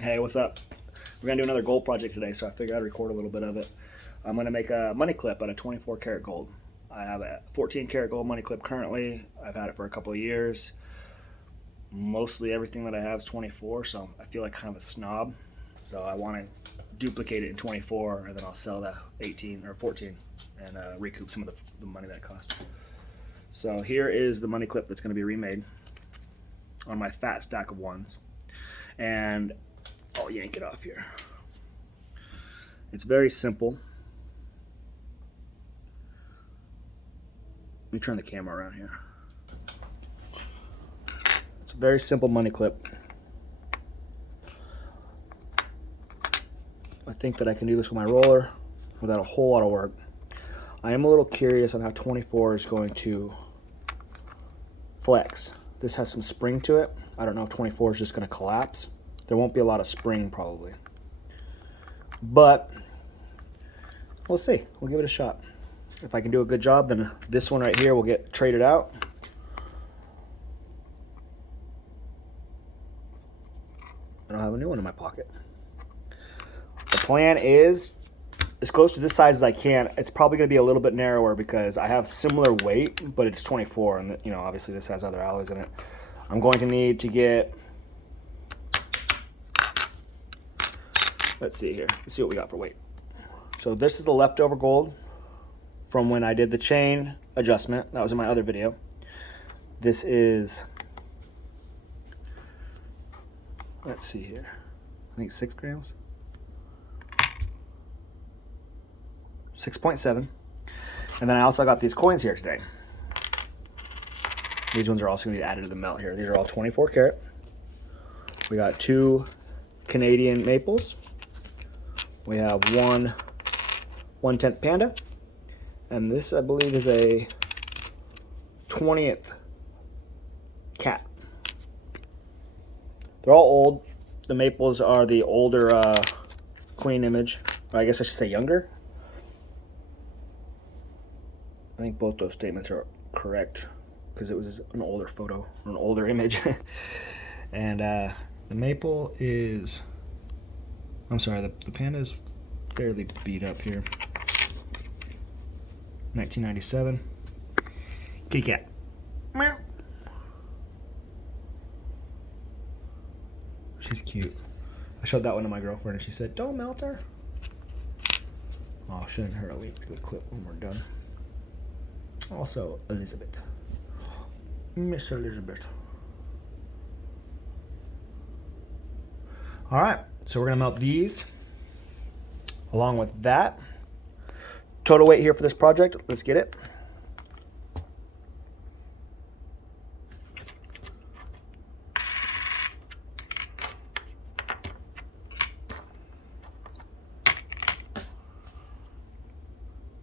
Hey, what's up? We're gonna do another gold project today, so I figured I'd record a little bit of it. I'm gonna make a money clip out of 24 karat gold. I have a 14 karat gold money clip currently. I've had it for a couple of years. Mostly everything that I have is 24, so I feel like kind of a snob. So I want to duplicate it in 24, and then I'll sell that 18 or 14 and recoup some of the money that it cost. So here is the money clip that's gonna be remade on my fat stack of ones. And I'll yank it off here. It's very simple. Let me turn the camera around here. It's a very simple money clip. I think that I can do this with my roller without a whole lot of work. I am a little curious on how 24 is going to flex. This has some spring to it. I don't know if 24 is just going to collapse. There won't be a lot of spring probably, but we'll see. We'll give it a shot. If I can do a good job, then this one right here will get traded out. And I'll have a new one in my pocket. The plan is as close to this size as I can. It's probably going to be a little bit narrower because I have similar weight, but it's 24, and you know, obviously this has other alloys in it. I'm going to need to get, let's see here. Let's see what we got for weight. So this is the leftover gold from when I did the chain adjustment. That was in my other video. This is, let's see here. I think 6 grams. 6.7. And then I also got these coins here today. These ones are also going to be added to the melt here. These are all 24 karat. We got 2 Canadian maples. We have one 1/10 panda, and this I believe is a 20th cat. They're all old. The maples are the older queen image, or I guess I should say younger. I think both those statements are correct because it was an older photo, an older image. And the maple is, I'm sorry, the panda is fairly beat up here. 1997. Kitty cat. Meow. She's cute. I showed that one to my girlfriend and she said, "Don't melt her." Oh, I'll show her a link to the clip when we're done. Also, Elizabeth. Miss Elizabeth. All right, so we're gonna melt these along with that. Total weight here for this project, let's get it.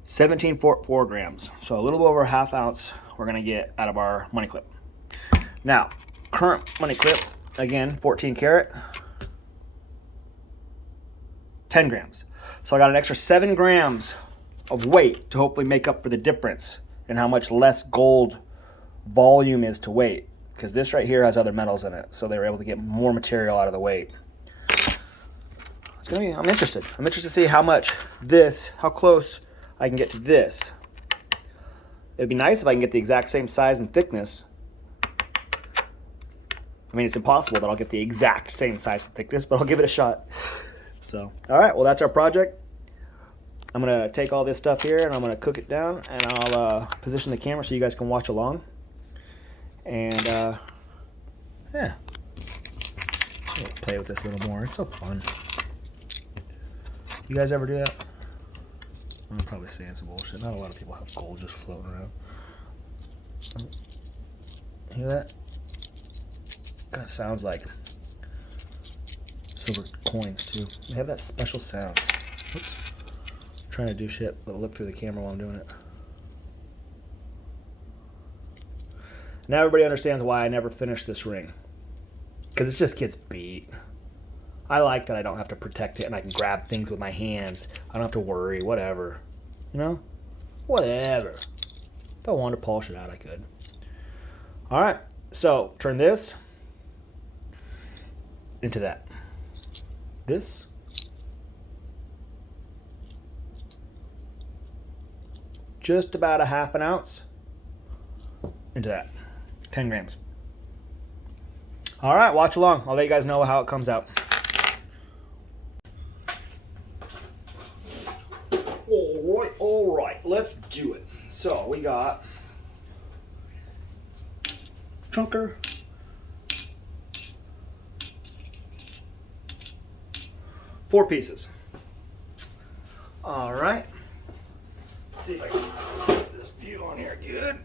$17.4 grams, so a little over a half ounce we're gonna get out of our money clip. Now, current money clip, again, 14 karat, 10 grams. So I got an extra 7 grams of weight to hopefully make up for the difference in how much less gold volume is to weight, because this right here has other metals in it, so they were able to get more material out of the weight. It's gonna be, I'm interested to see how much this, how close I can get to this. It'd be nice if I can get the exact same size and thickness. I mean, it's impossible that I'll get the exact same size and thickness, but I'll give it a shot. So, all right, well, that's our project. I'm gonna take all this stuff here and I'm gonna cook it down, and I'll position the camera so you guys can watch along. And yeah, I'll play with this a little more. It's so fun. You guys ever do that? I'm probably saying some bullshit. Not a lot of people have gold just floating around. Hear that? Kind of sounds like silver coins too. They have that special sound. Oops. I'm trying to do shit, but look through the camera while I'm doing it. Now everybody understands why I never finished this ring. Because it just gets beat. I like that I don't have to protect it and I can grab things with my hands. I don't have to worry, whatever. You know? Whatever. If I wanted to polish it out, I could. Alright, so turn this into that. this. Just about a half an ounce into that. 10 grams. All right, watch along. I'll let you guys know how it comes out. All right, let's do it. So we got chunker, four pieces. All right. Let's see if I can get this view on here good.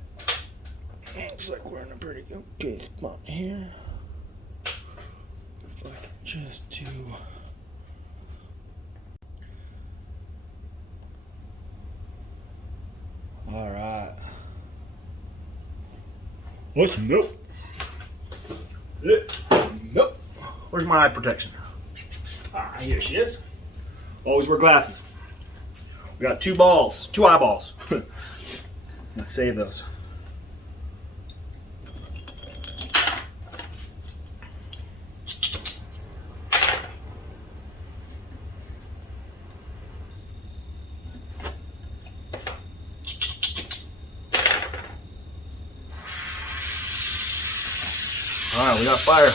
Looks like we're in a pretty okay spot here. If I can just do. All right. What's milk? Milk. Where's my eye protection? Ah, here she is. Always wear glasses. We got two eyeballs. Let's save those. All right, we got fire.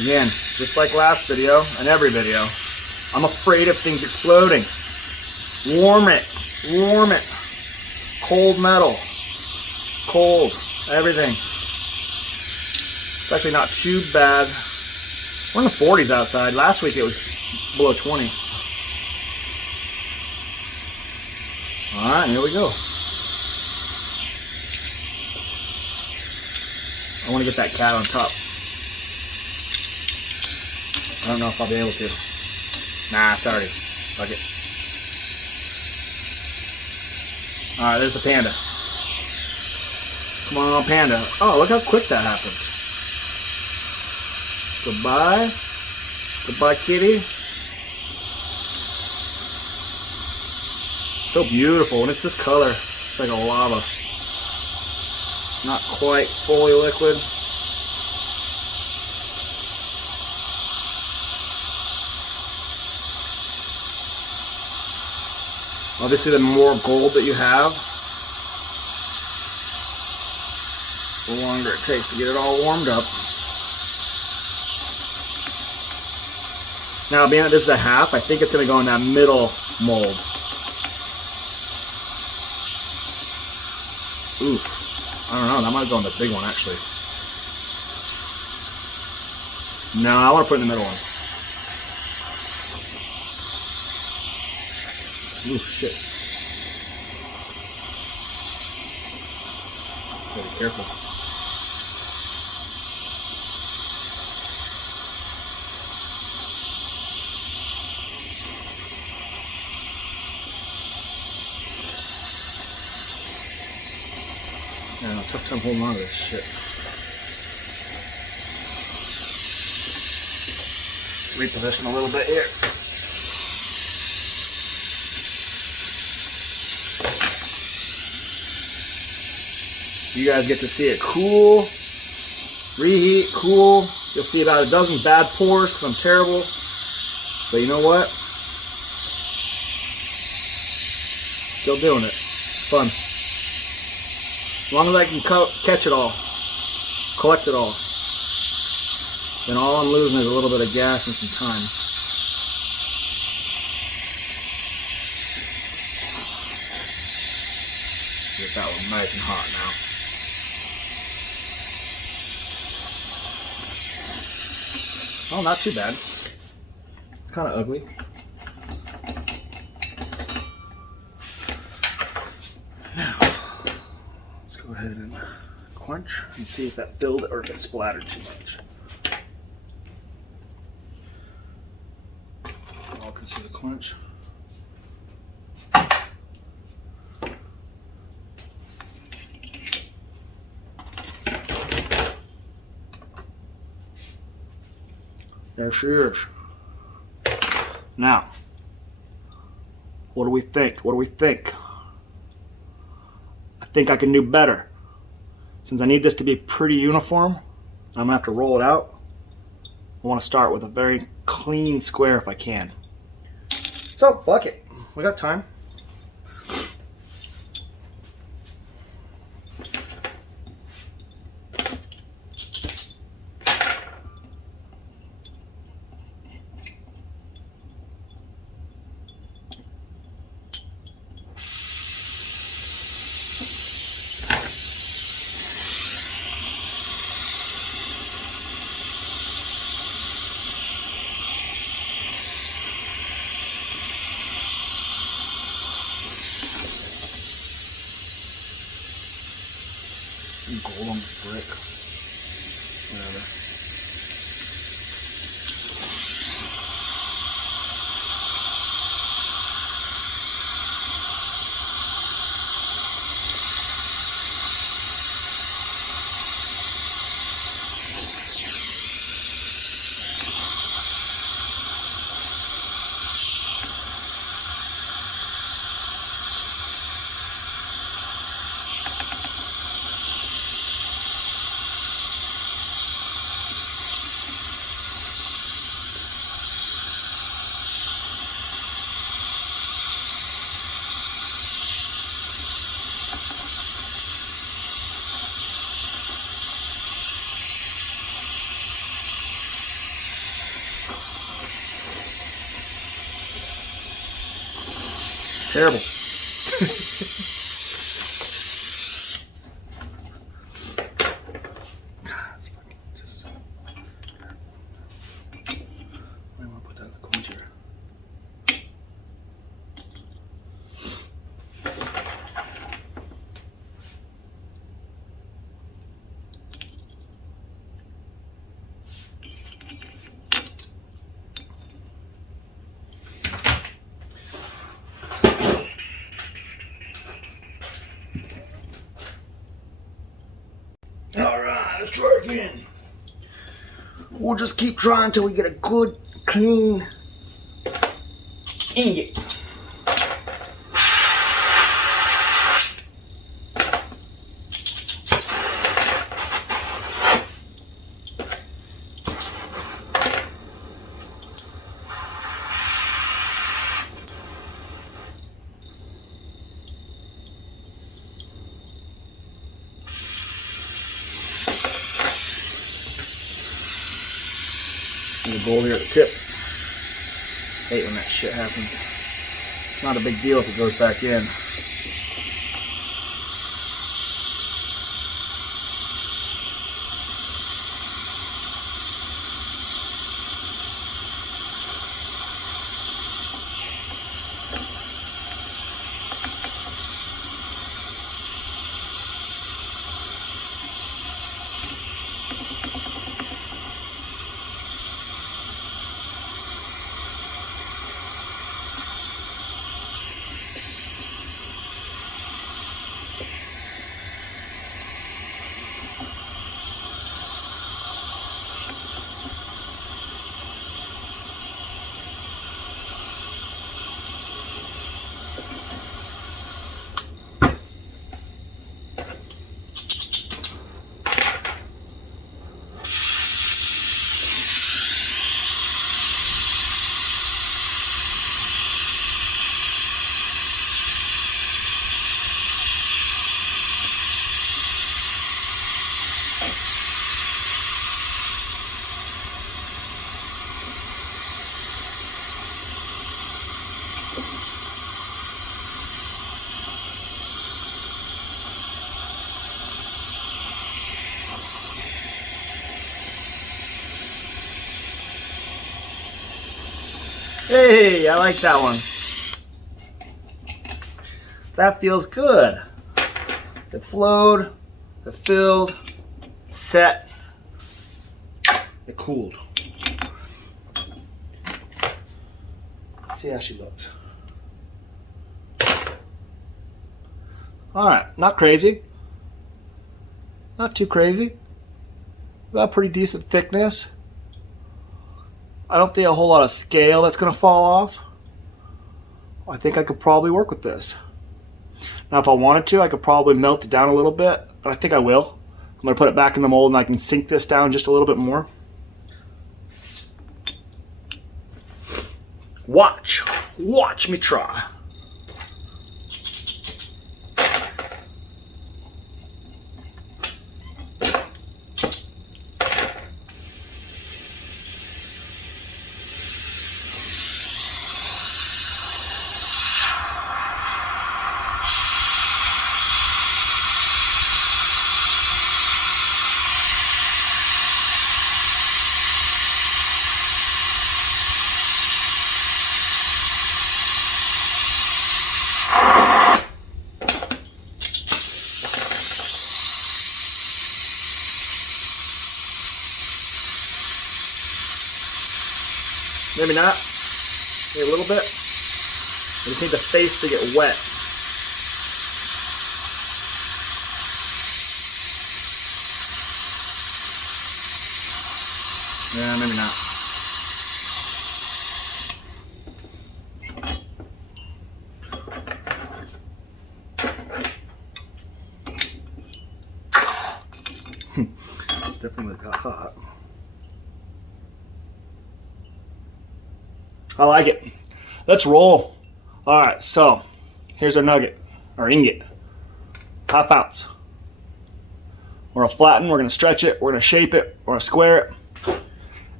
Again, just like last video and every video, I'm afraid of things exploding. Warm it, warm it. Cold metal, cold, everything. It's actually not too bad. We're in the 40s outside. Last week it was below 20. All right, here we go. I want to get that cat on top. I don't know if I'll be able to. Nah, sorry. Fuck it. Alright, there's the panda. Come on, panda. Oh, look how quick that happens. Goodbye. Goodbye, kitty. So beautiful. And it's this color. It's like a lava. Not quite fully liquid. Obviously, the more gold that you have, the longer it takes to get it all warmed up. Now, being that this is a half, I think it's going to go in that middle mold. Ooh. I don't know, that might go in the big one actually. No, I want to put it in the middle one. Ooh, shit. Gotta be careful. Yeah, tough time holding on to this shit. Reposition a little bit here. You guys get to see it cool, reheat, cool. You'll see about a dozen bad pours because I'm terrible. But you know what? Still doing it. It's fun. As long as I can catch it all, collect it all, then all I'm losing is a little bit of gas and some time. Get that one nice and hot now. Oh, not too bad. It's kind of ugly. Now, let's go ahead and quench and see if that filled it or if it splattered too much. All can see the quench. There she is. Now, what do we think? What do we think? I think I can do better. Since I need this to be pretty uniform, I'm gonna have to roll it out I want to start with a very clean square if I can. So, fuck it. We got time. Gold on brick. Whatever. Terrible. I want to put that in the coin chair. Alright, let's try again. We'll just keep trying until we get a good, clean ingot. The gold here at the tip. Hate when that shit happens. It's not a big deal if it goes back in. Hey, I like that one. That feels good. It flowed, it filled, it set, it cooled. Let's see how she looks. Alright, not crazy. Not too crazy. Got pretty decent thickness. I don't think a whole lot of scale that's going to fall off. I think I could probably work with this. Now if I wanted to, I could probably melt it down a little bit, but I think I will. I'm going to put it back in the mold and I can sink this down just a little bit more. Watch me try. Maybe not. Maybe a little bit. I just need the face to get wet. Yeah, maybe not. Definitely got hot. I like it. Let's roll. All right, so here's our nugget, our ingot, 1/2 ounce. We're gonna flatten, we're gonna stretch it, we're gonna shape it, we're gonna square it,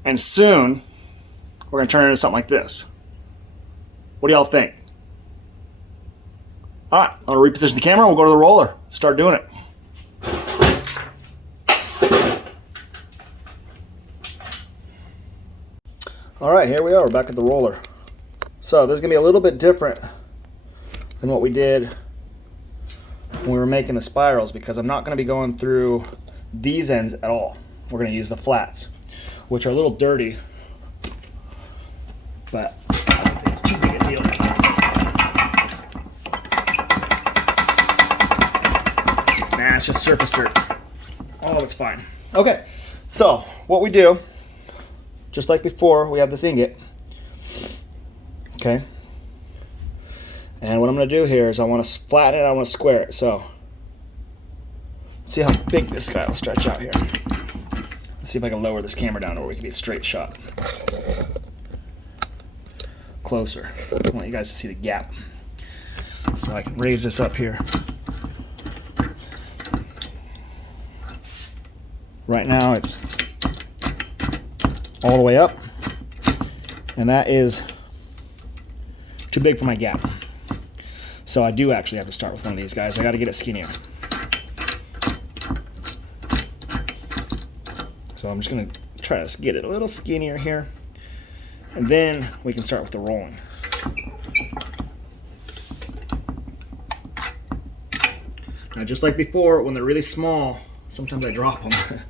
and soon we're gonna turn it into something like this. What do y'all think? All right, I'll reposition the camera, we'll go to the roller, start doing it. All right, here we are, we're back at the roller. So this is gonna be a little bit different than what we did when we were making the spirals, because I'm not gonna be going through these ends at all. We're gonna use the flats, which are a little dirty, but I don't think it's too big a deal. Nah, it's just surface dirt. Oh, it's fine. Okay, so what we do, just like before, we have this ingot, okay? And what I'm gonna do here is I wanna flatten it, I wanna square it. So, see how big this guy will stretch out here. Let's see if I can lower this camera down to where we can be a straight shot. Closer, I want you guys to see the gap. So I can raise this up here. Right now it's all the way up, and that is too big for my gap. So I do actually have to start with one of these guys. I got to get it skinnier. So I'm just going to try to get it a little skinnier here, and then we can start with the rolling. Now, just like before, when they're really small, sometimes I drop them.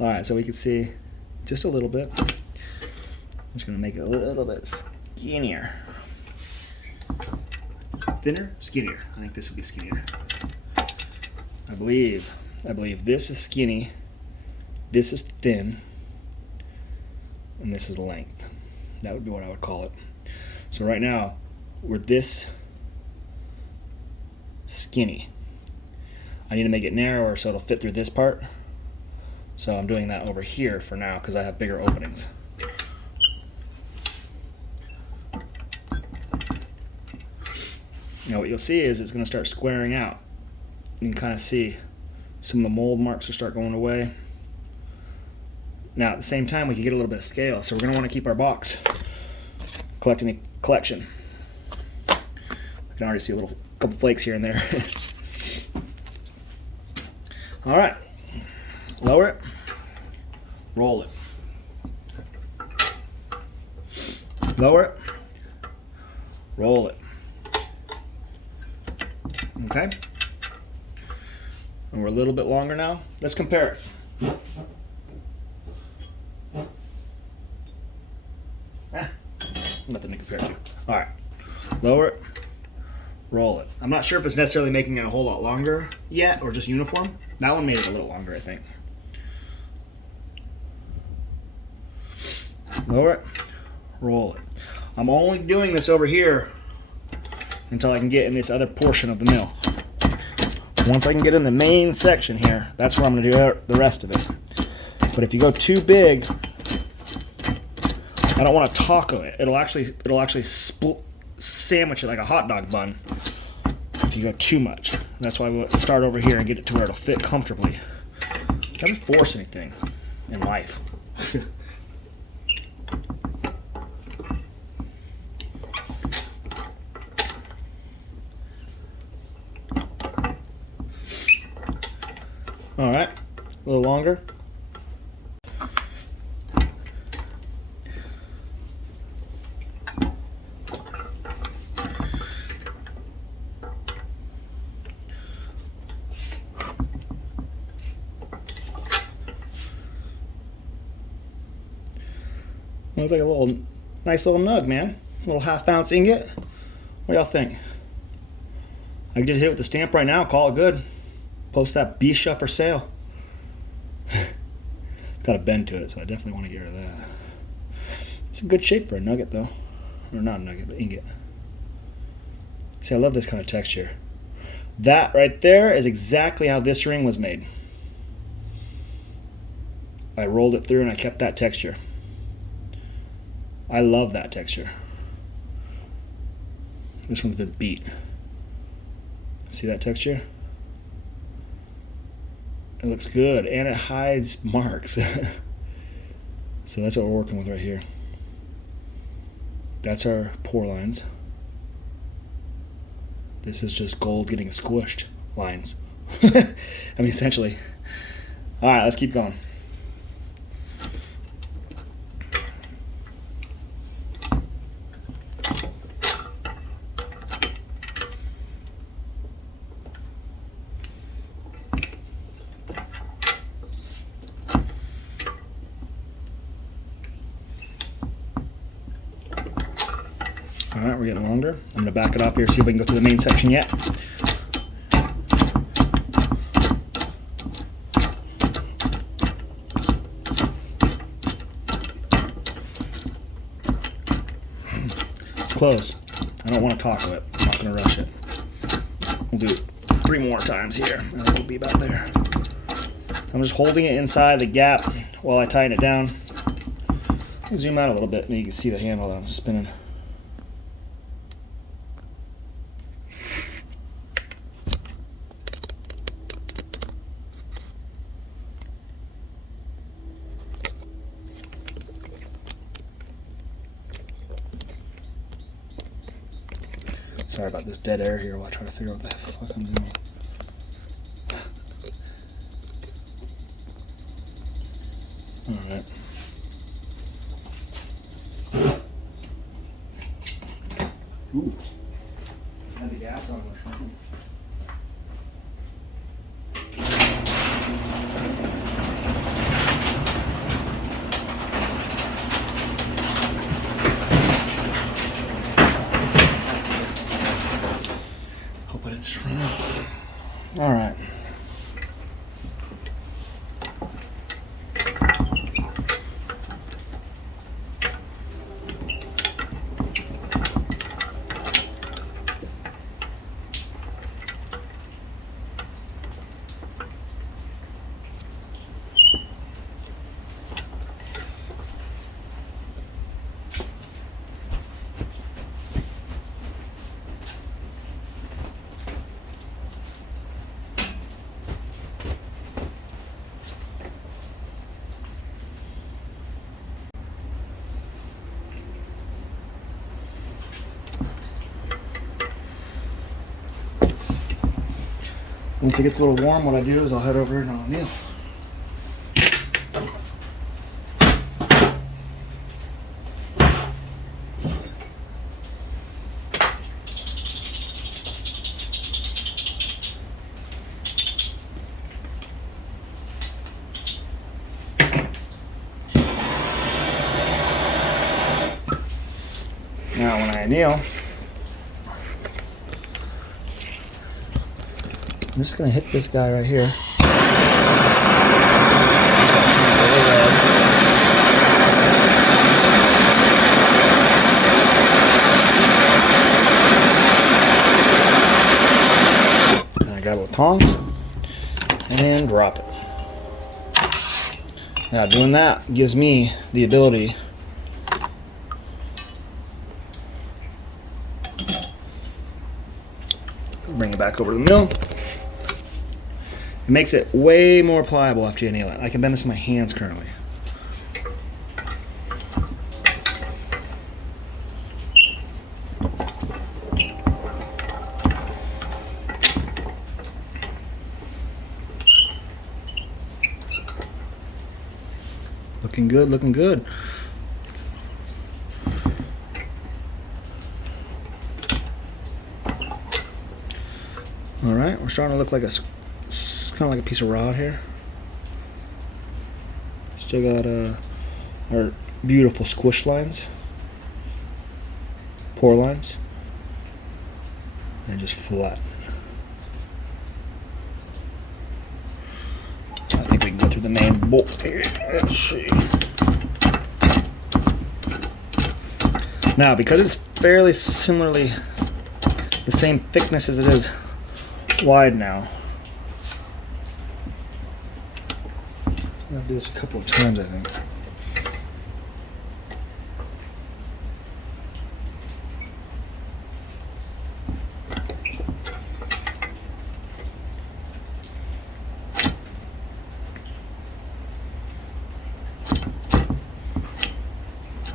All right, so we can see just a little bit. I'm just going to make it a little bit skinnier. Thinner? Skinnier. I think this will be skinnier. I believe this is skinny, this is thin, and this is length. That would be what I would call it. So right now, we're this skinny. I need to make it narrower so it'll fit through this part. So I'm doing that over here for now because I have bigger openings. Now what you'll see is it's going to start squaring out. You can kind of see some of the mold marks will start going away. Now at the same time we can get a little bit of scale, so we're going to want to keep our box collecting a collection. I can already see a couple flakes here and there. All right, lower it, roll it, lower it, roll it. Okay, and we're a little bit longer now. Let's compare it. Nothing to compare to. All right, lower it, roll it. I'm not sure if it's necessarily making it a whole lot longer yet or just uniform. That one made it a little longer, I think. Lower it, roll it. I'm only doing this over here until I can get in this other portion of the mill. Once I can get in the main section here, that's where I'm going to do the rest of it. But if you go too big I don't want to taco it. It'll actually sandwich it like a hot dog bun if you go too much. That's why we'll start over here and get it to where it'll fit comfortably. Never force anything in life. All right, a little longer. Looks like a nice little nug, man. A little half-ounce ingot. What do y'all think? I can just hit it with the stamp right now, call it good. Post that beast up for sale. It's got a bend to it, so I definitely want to get rid of that. It's a good shape for a nugget, though. Or not a nugget, but ingot. See, I love this kind of texture. That right there is exactly how this ring was made. I rolled it through and I kept that texture. I love that texture. This one's been beat. See that texture? It looks good and it hides marks. So that's what we're working with right here. That's our pour lines. This is just gold getting squished lines. I mean, essentially. All right, let's keep going. All right, we're getting longer. I'm going to back it up here, see if we can go through the main section yet. It's close. I don't want to taco it. I'm not going to rush it. We'll do it 3 more times here, and then we'll be about there. I'm just holding it inside the gap while I tighten it down. I'll zoom out a little bit, and you can see the handle that I'm spinning. Sorry about this dead air here while I try to figure out what the fuck I'm doing. Alright. Ooh. Had the gas on. All right. Once it gets a little warm, what I do is I'll head over and I'll anneal. Now when I anneal, I'm just going to hit this guy right here. And I grab it with tongs and drop it. Now doing that gives me the ability bring it back over to the mill. It makes it way more pliable after you anneal it. I can bend this in my hands currently. Looking good, looking good. All right, we're starting to look like kind of like a piece of rod here. Still got our beautiful squish lines, pour lines, and just flat. I think we can go through the main bolt here. Let's see. Now, because it's fairly similarly the same thickness as it is wide now, I'm gonna do this a couple of times, I think.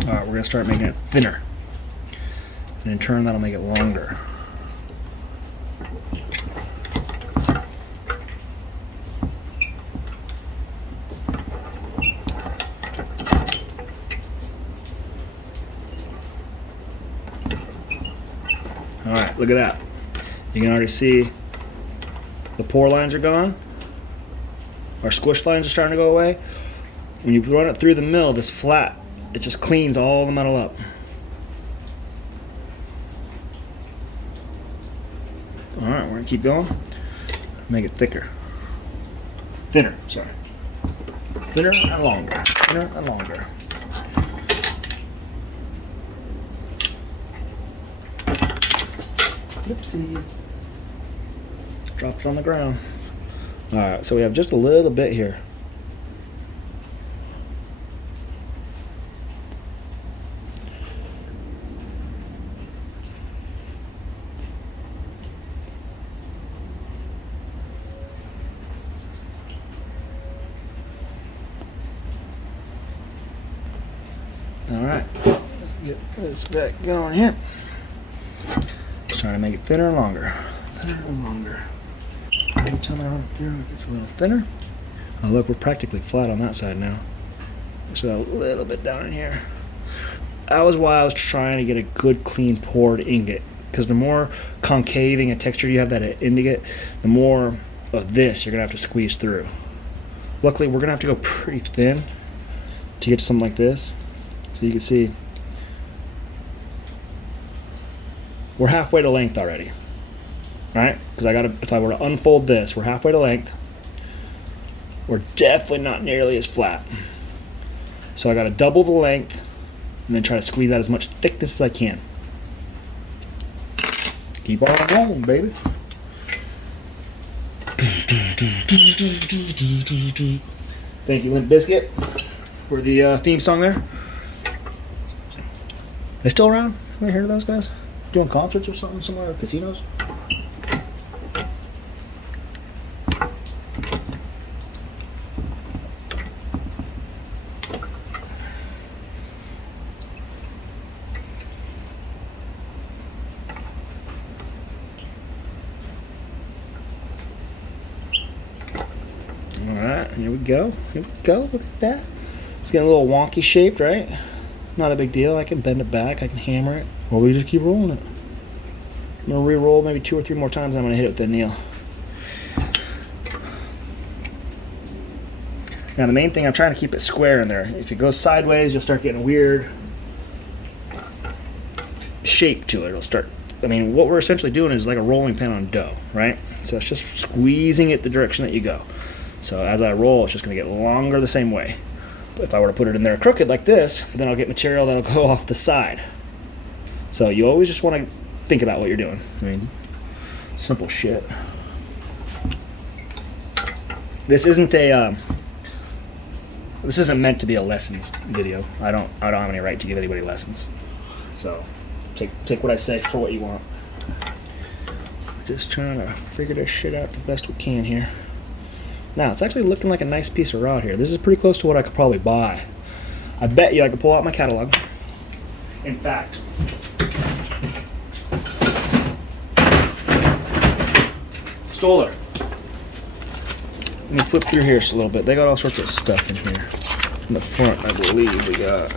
All right, we're gonna start making it thinner, and in turn that'll make it longer. All right, look at that. You can already see the pour lines are gone. Our squish lines are starting to go away. When you run it through the mill, this flat, it just cleans all the metal up. All right, we're gonna keep going. Make it thicker. Thinner, sorry. Thinner and longer. Thinner and longer. Oopsie. Dropped it on the ground. All right, so we have just a little bit here. All right, get this back going here. Just trying to make it thinner and longer. Thinner and longer. Every time I run it through, it gets a little thinner. Oh, look, we're practically flat on that side now. Just got a little bit down in here. That was why I was trying to get a good, clean poured ingot. Because the more concaving and texture you have that ingot, the more of this you're going to have to squeeze through. Luckily, we're going to have to go pretty thin to get to something like this. So you can see we're halfway to length already, right? Because if I were to unfold this, we're halfway to length. We're definitely not nearly as flat. So I got to double the length and then try to squeeze out as much thickness as I can. Keep on rolling, baby. Thank you, Limp Bizkit, for the theme song there. They still around? Ever heard of those guys? Doing concerts or something somewhere? Casinos? Alright, here we go. Here we go. Look at that. It's getting a little wonky shaped, right? Not a big deal. I can bend it back. I can hammer it. Or we just keep rolling it. I'm going to re-roll maybe 2 or 3 more times. I'm going to hit it with the nail. Now the main thing, I'm trying to keep it square in there. If it goes sideways, you'll start getting a weird shape to it. It'll start, I mean, what we're essentially doing is like a rolling pin on dough, right? So it's just squeezing it the direction that you go. So as I roll, it's just going to get longer the same way. If I were to put it in there crooked like this, then I'll get material that'll go off the side. So you always just want to think about what you're doing. I mean, simple shit. This isn't meant to be a lessons video. I don't have any right to give anybody lessons. So take what I say for what you want. Just trying to figure this shit out the best we can here. Now, it's actually looking like a nice piece of rod here. This is pretty close to what I could probably buy. I bet you I could pull out my catalog. In fact, Stoller. Let me flip through here just a little bit. They got all sorts of stuff in here. In the front, I believe we got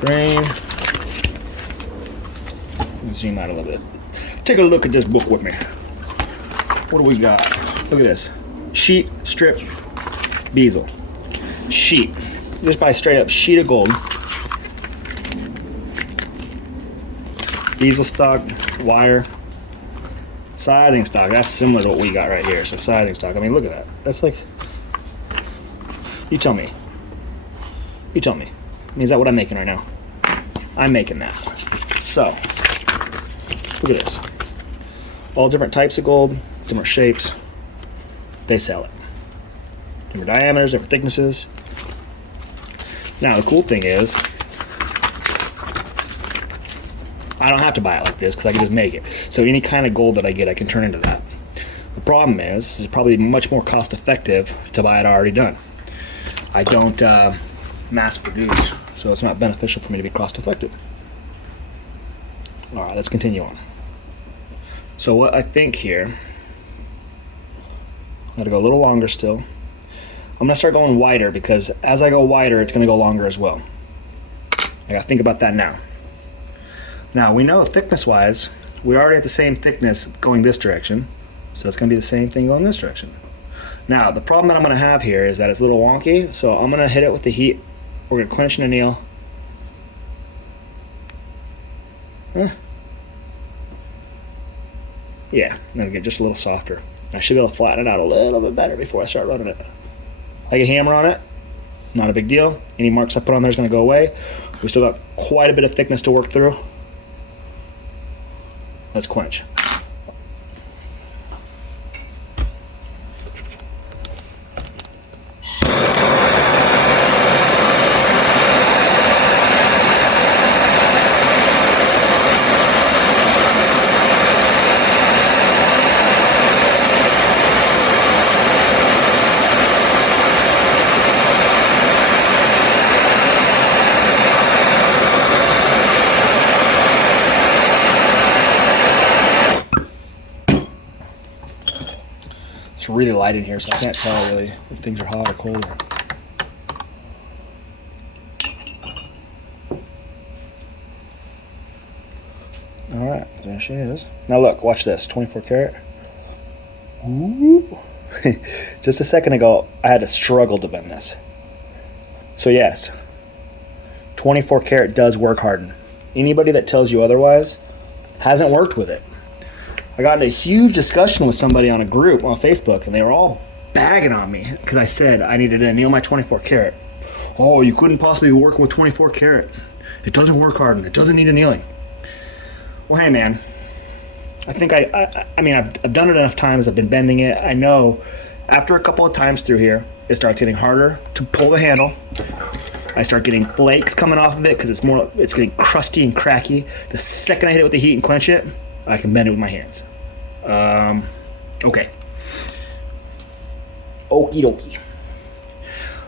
grain. Let me zoom out a little bit. Take a look at this book with me. What do we got? Look at this. Sheet, strip, bezel. Sheet. Just buy straight up sheet of gold. Bezel stock, wire. Sizing stock. That's similar to what we got right here. So sizing stock. I mean, look at that. That's like... You tell me. You tell me. I mean, is that what I'm making right now? I'm making that. So, look at this. All different types of gold, different shapes. They sell it. Different diameters, different thicknesses. Now, the cool thing is, I don't have to buy it like this because I can just make it. So any kind of gold that I get, I can turn into that. The problem is it's probably much more cost effective to buy it already done. I don't mass produce, so it's not beneficial for me to be cost effective. All right, let's continue on. So what I think here, I'm gonna go a little longer still. I'm gonna start going wider because as I go wider, it's gonna go longer as well. I gotta think about that now. Now we know thickness-wise, we're already at the same thickness going this direction, so it's gonna be the same thing going this direction. Now the problem that I'm gonna have here is that it's a little wonky, so I'm gonna hit it with the heat. We're gonna quench and anneal. Yeah, I'm gonna get just a little softer. I should be able to flatten it out a little bit better before I start running it. I get a hammer on it, not a big deal. Any marks I put on there is gonna go away. We still got quite a bit of thickness to work through. Let's quench. It's really light in here, so I can't tell really if things are hot or cold. All right, there she is. Now look, watch this, 24 karat. Ooh. Just a second ago, I had to struggle to bend this. So yes, 24 karat does work harden. Anybody that tells you otherwise hasn't worked with it. I got in a huge discussion with somebody on a group on Facebook, and they were all bagging on me because I said I needed to anneal my 24 karat. Oh, you couldn't possibly be working with 24 karat. It doesn't work harden. It doesn't need annealing. Well, hey man, I think I mean I've done it enough times. I've been bending it. I know after a couple of times through here, it starts getting harder to pull the handle. I start getting flakes coming off of it because it's getting crusty and cracky. The second I hit it with the heat and quench it, I can bend it with my hands. Okay. Okie dokie.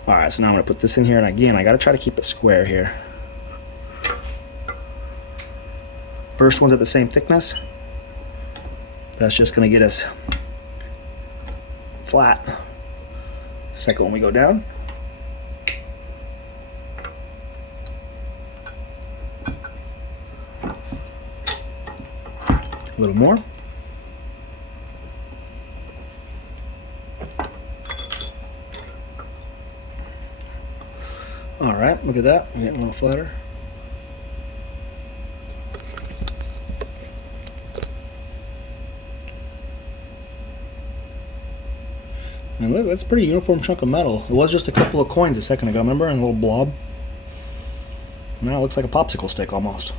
All right, so now I'm gonna put this in here, and again, I gotta try to keep it square here. First one's at the same thickness. That's just gonna get us flat. Second one we go down. A little more. All right, look at that. I'm getting a little flatter. And look, that's a pretty uniform chunk of metal. It was just a couple of coins a second ago, remember? And a little blob. Now it looks like a popsicle stick almost.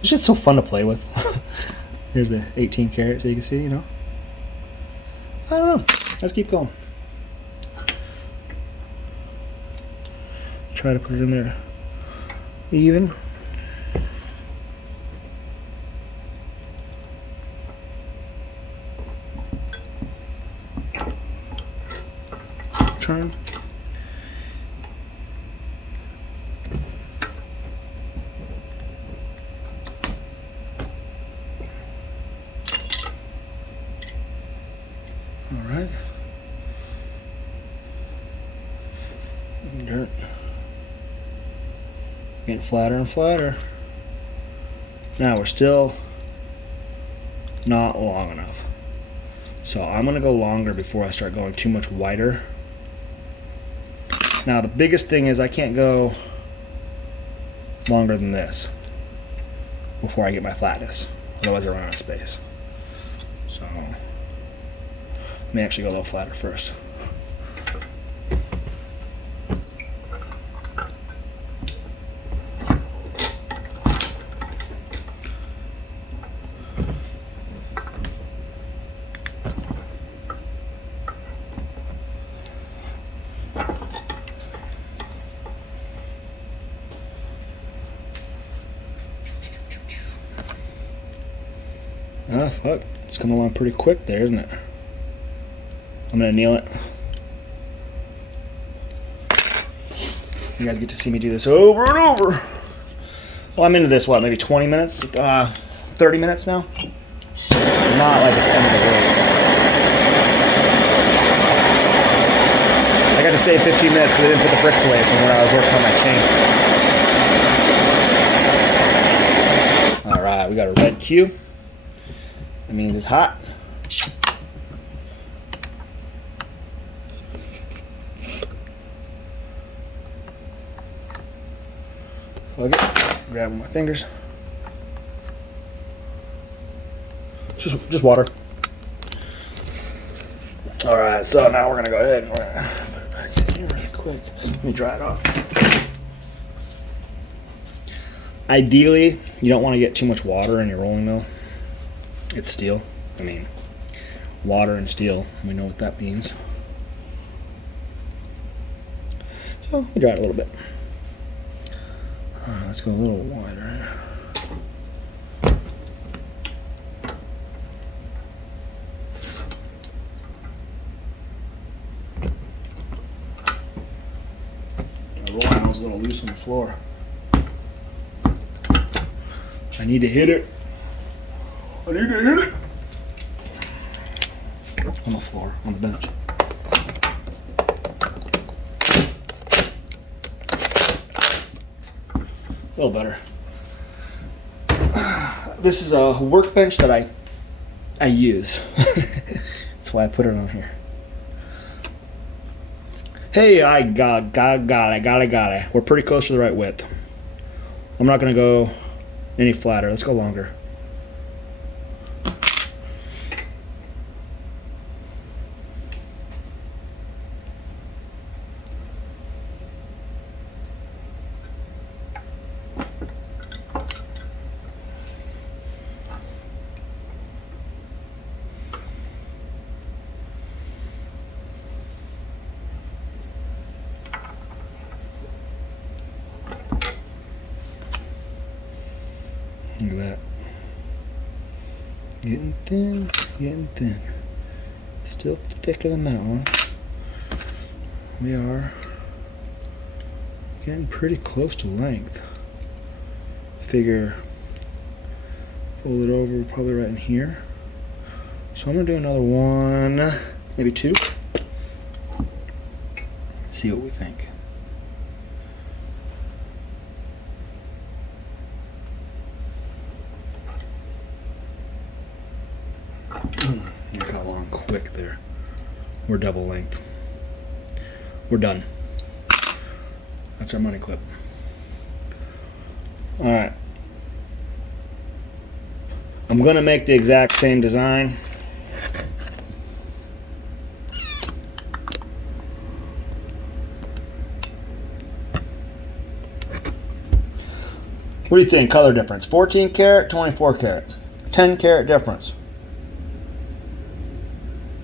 It's just so fun to play with. Here's the 18 karat so you can see, you know. I don't know. Let's keep going. Try to put it in there even. turn. All right. Dirt. Getting flatter and flatter. Now we're still not long enough. So I'm gonna go longer before I start going too much wider. Now the biggest thing is I can't go longer than this before I get my flatness. Otherwise I run out of space. So let me actually go a little flatter first. Ah, fuck. It's coming along pretty quick there, isn't it? I'm gonna kneel it. You guys get to see me do this over and over. Well, I'm into this, what, maybe 20 minutes? 30 minutes now? Not like it's end of the world. I got to save 15 minutes because I didn't put the bricks away from when I was working on my chain. Alright, we got a red cue. That means it's hot. Plug it, grab with my fingers. Just water. All right, so now we're gonna go ahead and we're gonna put it back in here really quick. Let me dry it off. Ideally, you don't want to get too much water in your rolling mill. It's steel. I mean, water and steel. We know what that means. So let me dry it a little bit. Let's go a little wider. My rolling mill's a little loose on the floor. I need to hit it. I need to hit it. On the floor, on the bench. A little better. This is a workbench that I use. That's why I put it on here. Hey, I got it. We're pretty close to the right width. I'm not gonna go any flatter. Let's go longer. Look at that. Getting thin, getting thin. Still thicker than that one. We are getting pretty close to length. Figure, fold it over probably right in here. So I'm gonna do another one, maybe two. See what we think. You got along quick there. We're double length. We're done. That's our money clip. All right. I'm gonna make the exact same design. What do you think? Color difference? 14 karat, 24 karat, 10 karat difference.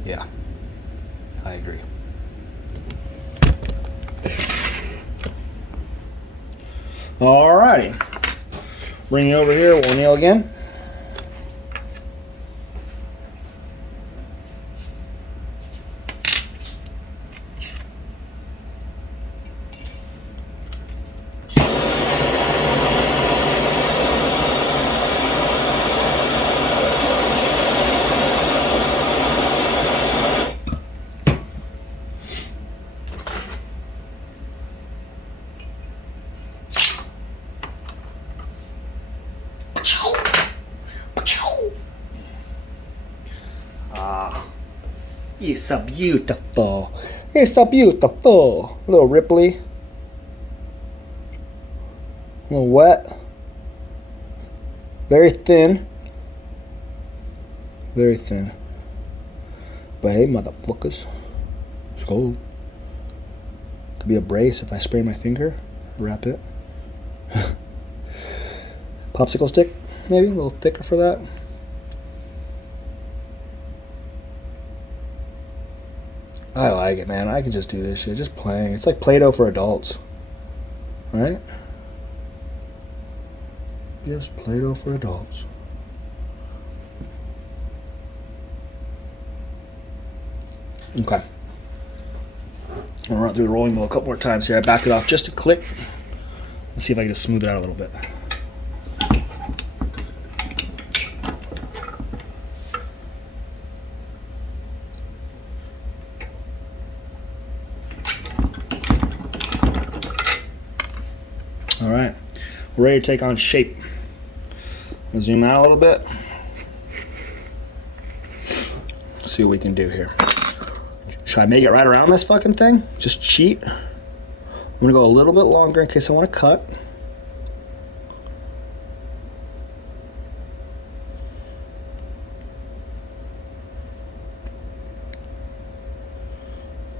Yeah, I agree. Alrighty. Bring you over here, we'll nail again. You're so beautiful. You're so beautiful. A little ripply. A little wet. Very thin. Very thin. But hey, motherfuckers. It's cold. Could be a brace if I spray my finger. Wrap it. Popsicle stick, maybe? A little thicker for that. I like it, man. I can just do this shit. Just playing. It's like Play-Doh for adults. Right? Just Play-Doh for adults. Okay. I'm going to run through the rolling mill a couple more times here. I back it off just a click. Let's see if I can just smooth it out a little bit. All right. We're ready to take on shape. I'll zoom out a little bit. See what we can do here. Should I make it right around this fucking thing? Just cheat? I'm gonna go a little bit longer in case I want to cut.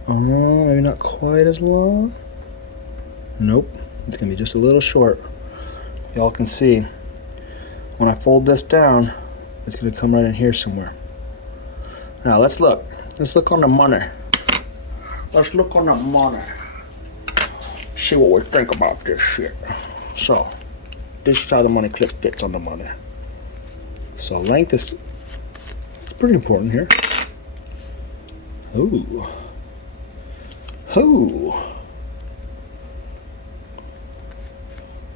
Oh, maybe not quite as long. Nope, it's gonna be just a little short. Y'all can see when I fold this down, it's gonna come right in here somewhere. Now let's look. Let's look on the money. Let's look on the money. See what we think about this shit. So, this is how the money clip fits on the money. So length is pretty important here. Ooh. Ooh.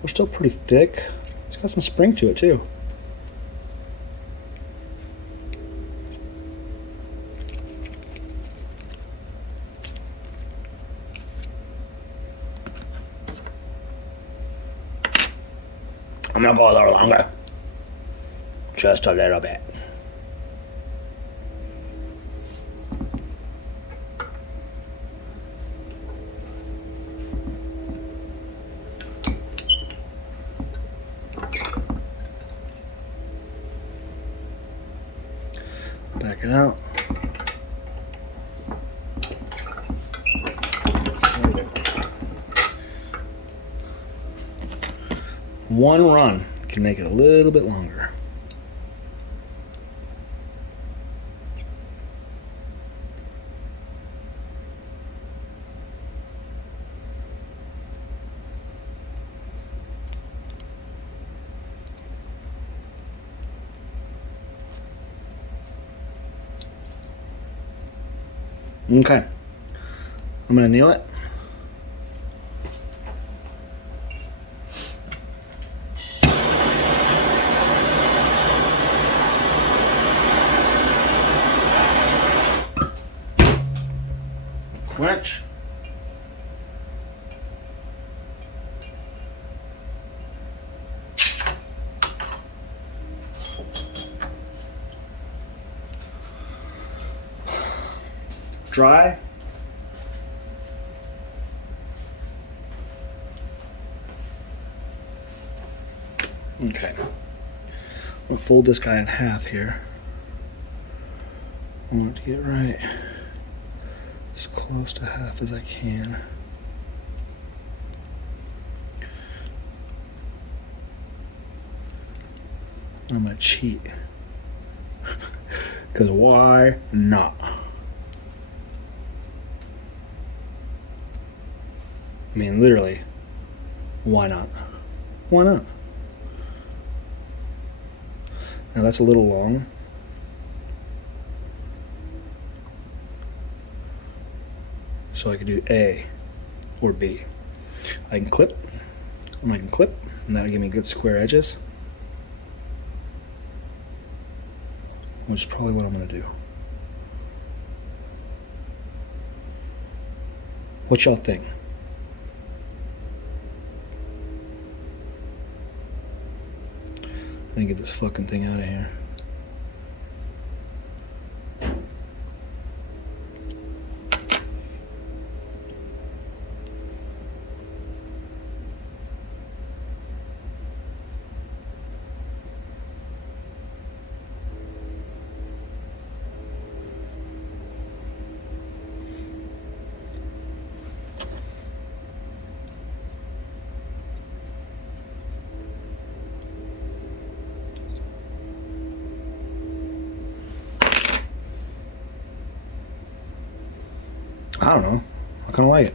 We're still pretty thick. It's got some spring to it too. I'm gonna go a little longer. Just a little bit. Back it out. One run can make it a little bit longer. Okay, I'm gonna kneel it. Quench. Dry. Okay. I'm gonna fold this guy in half here. I want it to get right as close to half as I can. I'm gonna cheat. Because why not? I mean, literally, why not? Why not? Now that's a little long. So I could do A or B. I can clip, and I can clip, and that'll give me good square edges. Which is probably what I'm gonna do. What y'all think? Let me get this fucking thing out of here. I don't know. I kind of like it.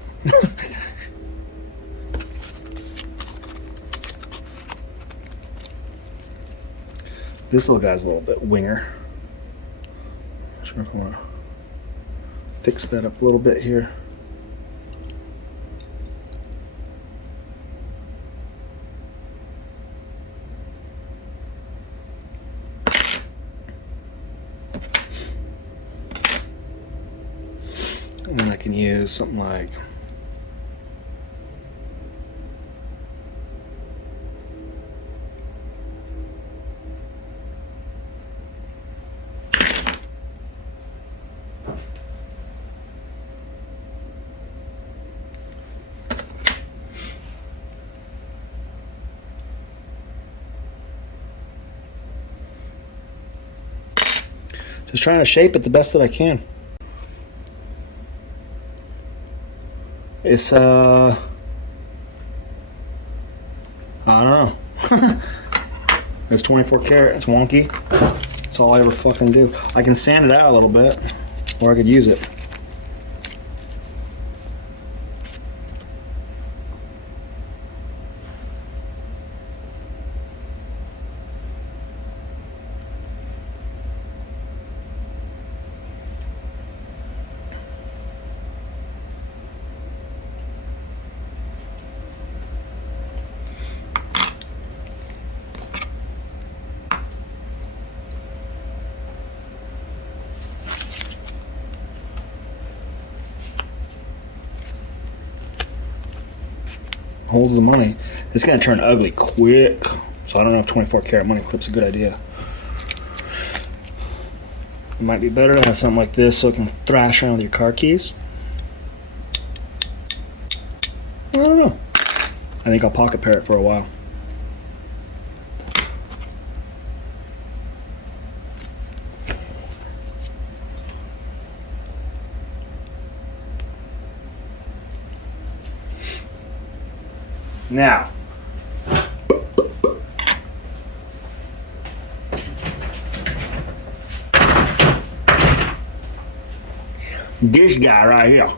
This little guy's a little bit winger. Not sure if I want to fix that up a little bit here. And then I can use something like just trying to shape it the best that I can. It's I don't know. It's 24 karat, it's wonky. That's all I ever fucking do. I can sand it out a little bit, or I could use it. Holds the money. It's gonna turn ugly quick, so I don't know if 24 karat money clip's a good idea. It might be better to have something like this so it can thrash around with your car keys. I don't know. I think I'll pocket pair it for a while. Now, this guy right here,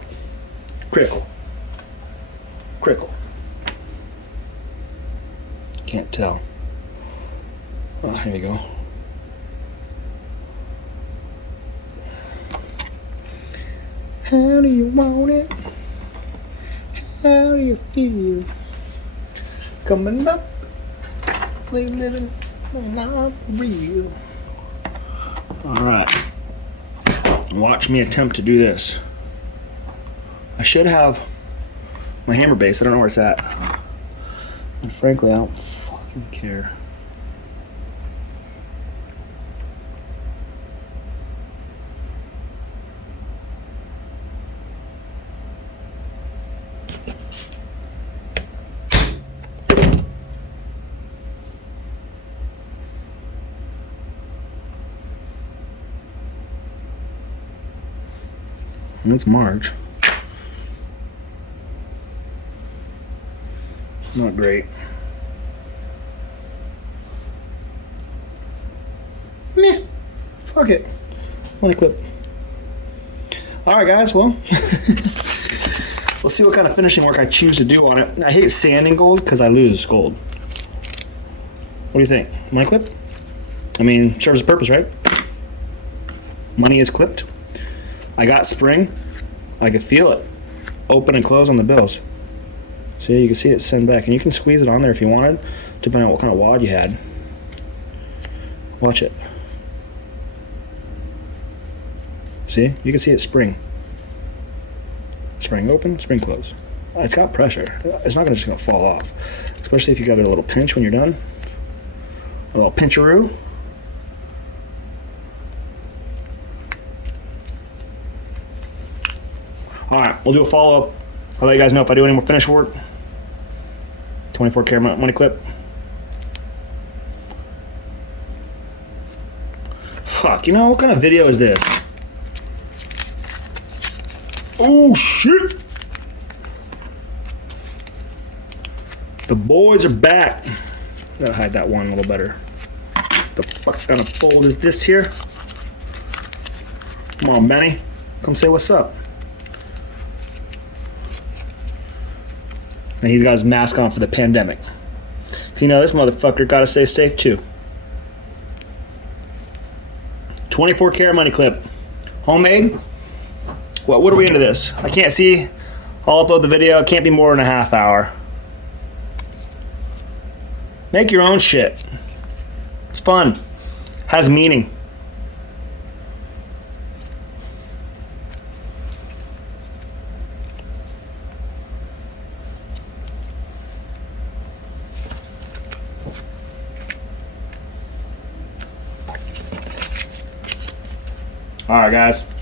critical. Can't tell. Oh, here you go. How do you want it? How do you feel? Coming up, we living not real. All right, watch me attempt to do this. I should have my hammer base. I don't know where it's at. And frankly, I don't fucking care. It's March. Not great. Meh. Fuck it. Money clip. Alright guys, well. Let's see what kind of finishing work I choose to do on it. I hate sanding gold because I lose gold. What do you think? Money clip? I mean, serves a purpose, right? Money is clipped. I got spring. I could feel it open and close on the bills. See, you can see it send back, and you can squeeze it on there if you wanted, depending on what kind of wad you had. Watch it. See, you can see it spring. Spring open, spring close. It's got pressure. It's not just gonna fall off, especially if you got a little pinch when you're done. A little pincharoo. Alright, we'll do a follow-up. I'll let you guys know if I do any more finish work. 24 karat money clip. Fuck, you know, what kind of video is this? Oh shit! The boys are back. Gotta hide that one a little better. The fuck kind of fold is this here? Come on, Benny. Come say what's up. And he's got his mask on for the pandemic. So you know this motherfucker gotta stay safe too. 24 karat money clip. Homemade. What are we into this? I can't see. I'll upload the video. It can't be more than a half hour. Make your own shit. It's fun. Has meaning. All right, guys.